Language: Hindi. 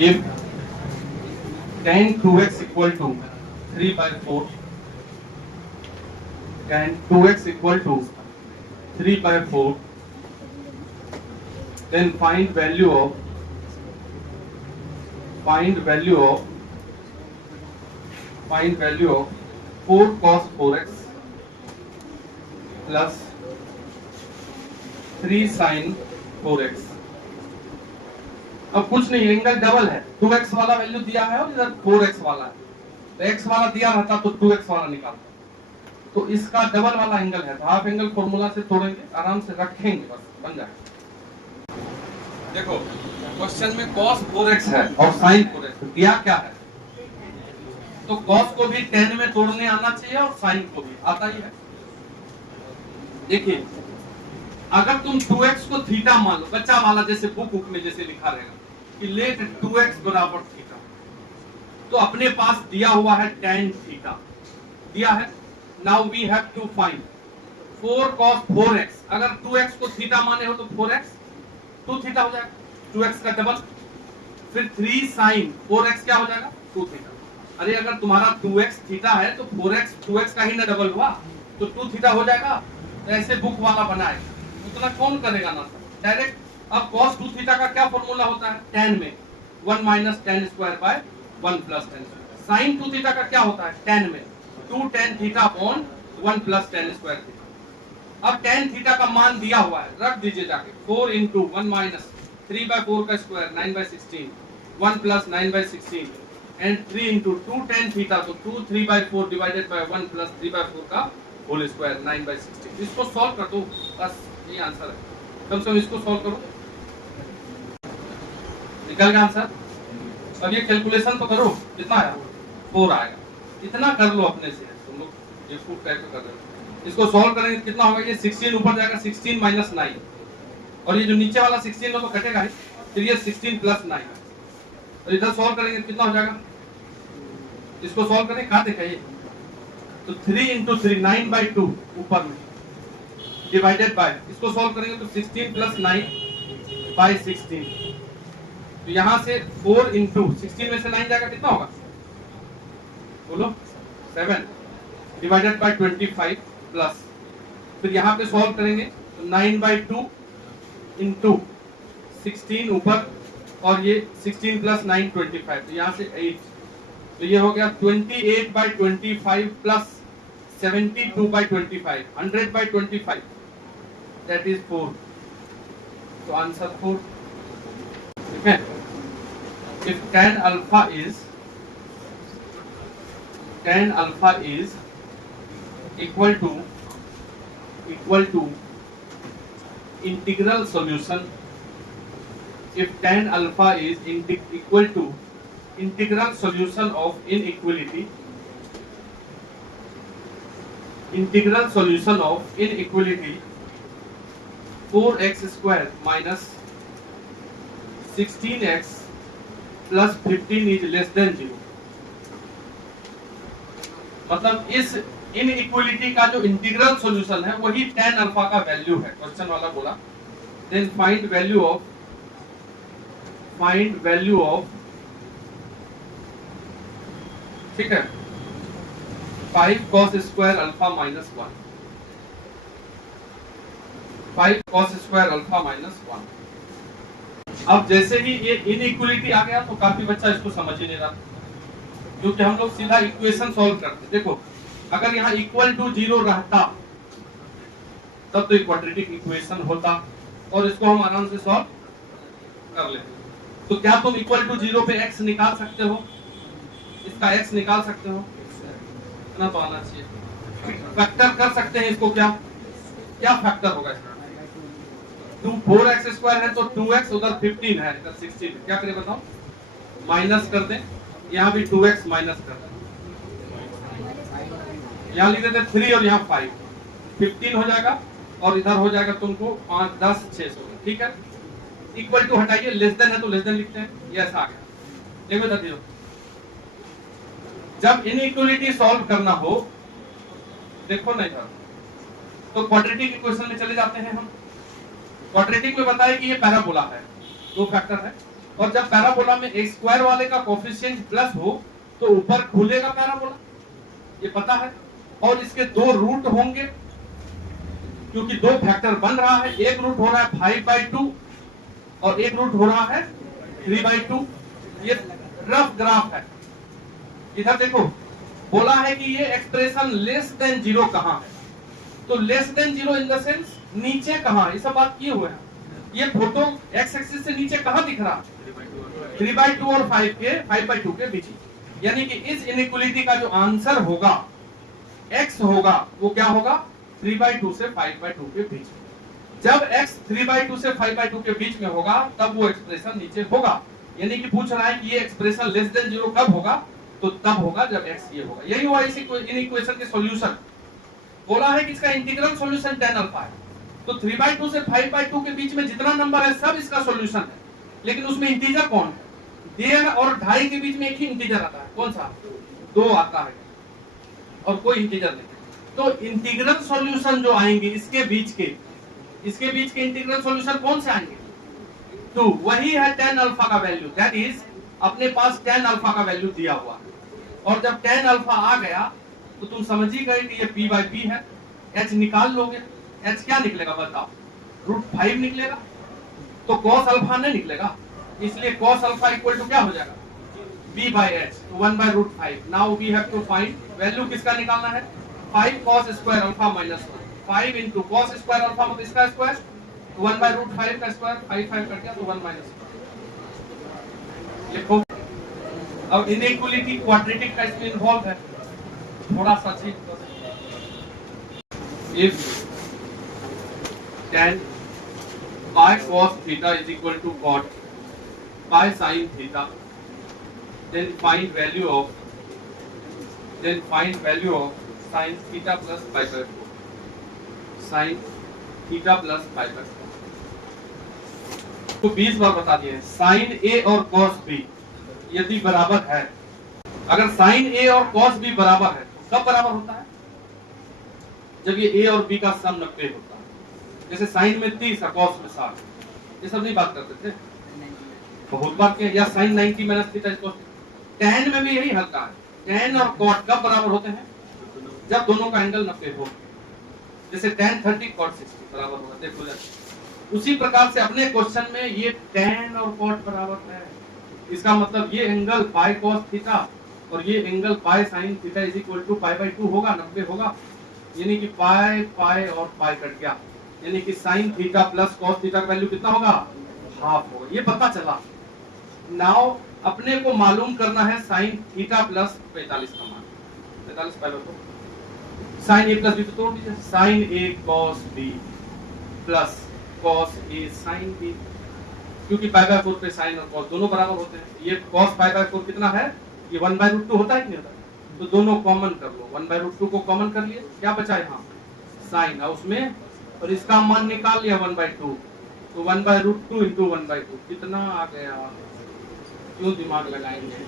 if tan 2x equal to 3 by 4, tan 2x equal to 3 by 4, then find value of 4 cos 4x plus 3 sin 4x। अब कुछ नहीं, एंगल डबल है, 2x वाला वैल्यू दिया है और इधर 4x वाला है, तो x वाला दिया रहता तो 2x वाला निकालता, तो इसका डबल वाला एंगल है, तो हाफ एंगल फॉर्मूला से तोड़ेंगे, आराम से रखेंगे, बस बन जाएगा। देखो क्वेश्चन में cos 4x है और sin 4x दिया क्या है, तो cos को भी tan में तोड़ने आना चाहिए और sin को भी आता ही है। देखिए अगर तुम 2x को थीटा मान लो, बच्चा वाला जैसे बुक में जैसे लिखा रहेगा कि लेट 2x बराबर थीटा, तो अपने पास दिया हुआ है tan थीटा दिया है। Now we have to find 4 cos 4x, अगर 2x को थीटा माने हो तो 4x 2 थीटा हो जाएगा, 2x का डबल, फिर 3 sin 4x क्या हो जाएगा 2 थीटा। अरे अगर तुम्हारा 2x थीटा है तो 4x 2x का ही ना डबल हुआ, तो 2 थीटा हो जाएगा। तो ऐसे बुक वाला बनाएगा, उतना कौन करेगा ना सर, डायरेक्ट। अब cos 2 थीटा का क्या फॉर्मूला होता है, tan में 1 minus tan square by 1 plus tan square. sin 2 theta का क्या होता है, tan में 2 tan theta upon 1 plus tan square theta. अब tan थीटा का मान दिया हुआ है, रख दीजिए जाके, 4 इंटू 1 माइनस 3 बाय 4 का square 9 by 16, 1 plus 9 by 16 and 3 into 2 tan theta, तो 2 3 by 4 divided by 1 plus 3 by 4 का होल स्क्वायर 9 बाय 16। इसको सॉल्व कर दो, बस ये आंसर है। कम से कम इसको सॉल्व करो, निकल गया आंसर। अब ये कैलकुलेशन तो करो, कितना आया 4 आएगा, इतना कर लो अपने से, तुम लोग ये फुट टाइप कर रहे हो। इसको सॉल्व करेंगे कितना होगा, ये 16 ऊपर जाएगा 16 माइनस 9, और ये जो नीचे वाला 16 है तो कटेगा ही, फिर ये 16 प्लस 9, और इधर सॉल्व करेंगे कितना हो जाएगा, इसको सॉल्व करें कहाँ देखा ये, तो 3 इंटू 3 9 बाई 2 ऊपर में डिवाइडेड बाय, इसको सॉल्व करेंगे तो 16 प्लस 9 बाई 16, तो यहाँ से 4 इंटू 16 में से 9 जाएगा, कितना होगा बोलो 7 डिवाइडेड बाय 25 प्लस, फिर यहाँ पे सॉल्व करेंगे तो 9 बाई 2 इंटू 16 ऊपर, और ये 16 प्लस 9 25, तो यहाँ से 8, तो ये हो गया 28 by 25 plus 72 by 25, 100 by 25, that is 4, तो आंसर 4। ठीक है, if tan alpha is equal to integral solution, if tan alpha is equal to integral solution of inequality, integral solution of inequality 4x square minus 16x plus 15 is less than 0, मतलब इस इनइक्वलिटी का जो इंटीग्रल सॉल्यूशन है वही tan अल्फा का वैल्यू है, क्वेश्चन वाला बोला। देन फाइंड वैल्यू ऑफ ठीक है 5 cos square alpha minus 1, 5 cos square alpha minus 1। अब जैसे ही ये इनइक्वलिटी आ गया तो काफी बच्चा इसको समझ ही नहीं रहा, क्योंकि हम लोग सीधा इक्वेशन सॉल्व करते। देखो अगर यहाँ इक्वल टू 0 रहता तब तो क्वाड्रेटिक इक्वेशन होता और इसको हम आराम से सॉल्व कर लेते। तो क्या तुम इक्वल टू 0 पे x निकाल सकते हो, इसका x निकाल सकते हो, इतना तो आना चाहिए। फैक्टर कर सकते हैं इसको, क्या फैक्टर होगा इसका, 4x स्क्वायर है तो 2x, उधर 15 है इधर 16, क्या करें बताओ, माइनस कर दें, यहाँ भी 2x माइनस कर दें, यहाँ लिख देते 3 और यहाँ 5, 15 हो जाएगा और इधर हो जाएगा तुमको 5 10 600, ठीक है। इक्वल टू हटाइए, लेस देन है तो लेस देन लिखते हैं, ये ऐसा आ गया। देखो दादी, जब इनइक्वलिटी सॉल्व करना हो, देखो नहीं था तो क्वाड्रेटिक इक्वेशन में चले जाते हैं हम। क्वाड्रेटिक में बताया कि ये पैराबोला है, 2 फैक्टर है, और जब पैराबोला में एक स्क्वायर वाले का कोफिशिएंट प्लस हो तो ऊपर खुलेगा पैराबोला, ये पता है। और इसके दो रूट होंगे क्योंकि दो फैक्टर बन रहा है, एक रूट हो रहा है 5/2 और एक रूट हो रहा है 3/2। ये रफ ग्राफ है। इधर देखो बोला है कि ये एक्सप्रेशन लेस देन 0 कहां है, तो less than 0 in the sense नीचे कहां है, ये सब बात किए हुए हैं। ये फोटो एक्स एक्सिस से नीचे कहां दिख रहा है, 3/2 और 5/2 के बीच। यानी कि इस इनइक्वालिटी का जो आंसर होगा x होगा वो क्या होगा, 3/2 से 5/2 के बीच। जब x 3/2 से 5/2 के बीच में होगा तब वो एक्सप्रेशन नीचे होगा। यानी कि पूछ रहा है कि ये एक्सप्रेशन लेस देन 0 कब होगा, तो तब होगा जब x ये होगा। यही हुआ इसी इक्वेशन के सॉल्यूशन। बोला है कि इसका इंटीग्रल सॉल्यूशन tan अल्फा है, तो 3/2 से 5/2 के बीच में जितना नंबर है सब इसका सॉल्यूशन है। लेकिन उसमें इंटीजर कौन है, 1.5 और 2.5 के बीच में एक ही इंटीजर आता है, कौन सा, 2 आता है और कोई इंटीजर नहीं। तो इंटीग्रल सॉल्यूशन जो आएंगे इसके बीच के इंटीग्रल सॉल्यूशन कौन से आएंगे, 2। वही है tan अल्फा का वैल्यू, दैट इज अपने पास tan अल्फा का वैल्यू दिया हुआ है। और जब tan अल्फा आ गया तो तुम समझ ही गए कि ये p/p है। h निकाल लोगे, h क्या निकलेगा बताओ, √5 निकलेगा। तो cos अल्फा नहीं निकलेगा, इसलिए cos अल्फा इक्वल टू क्या हो जाएगा, b/h, 1/√5। Now we have to find value किसका निकालना है, 5 cos square alpha minus 1, 5 into cos square alpha मतलब इसका स्क्वायर, 1/√5 का स्क्वायर, 5 कट गया तो 1 माइनस लिखो। अब इनइक्वालिटी क्वाड्रेटिक का इसमें इन्वॉल्व है, थोड़ा सा चीज। If tan pi cos theta is equal to cot pi sin theta, then find value of sin theta plus pi/4, sin theta plus pi/4 तो 20 बार बता दिए। sin a और cos b यदि बराबर है, अगर sin a और cos b बराबर है तो कब बराबर होता है, जब ये a और b का सम 90 होता है। जैसे sin में 30 और cos में 60, ये सब नहीं बात करते थे, बहुत बार किया। या sin 90 minus theta equal, tan में भी यही हल्का है। tan और cot कब बराबर होते हैं, जब दोनों का एंगल 90 हो। जैसे tan 30 cot 60 बराबर होगा, देखो जरा। उसी प्रकार से अपने क्वेश्चन में ये tan और cot बराबर है, इसका मतलब ये एंगल पाई cos थीटा और ये angle pi sin theta is equal to pi/2 होगा, 90 होगा। यानी कि पाई और पाई कट गया, यानी कि sin theta plus cos theta का वैल्यू कितना होगा, हाफ होगा। ये पता चला। नाउ अपने को मालूम करना है sin थीटा प्लस 45 का मान, 45 पहले तो sin a प्लस b तो तोड़ दीजिए, sin a cos b plus cos a sin b, क्योंकि pi/4 पे sin और cos दोनों बराबर होते हैं। ये cos pi/4 कितना है, ये 1/√2 होता है कि नहीं होता, तो दोनों कॉमन कर लो, 1/√2 को कॉमन कर लिए, क्या बचा यहाँ sin, और उसमें और इसका मान निकाल लिया 1/2, तो 1/√2 into 1/2 कितना आ गया, क्यों दिमाग लगाएंगे।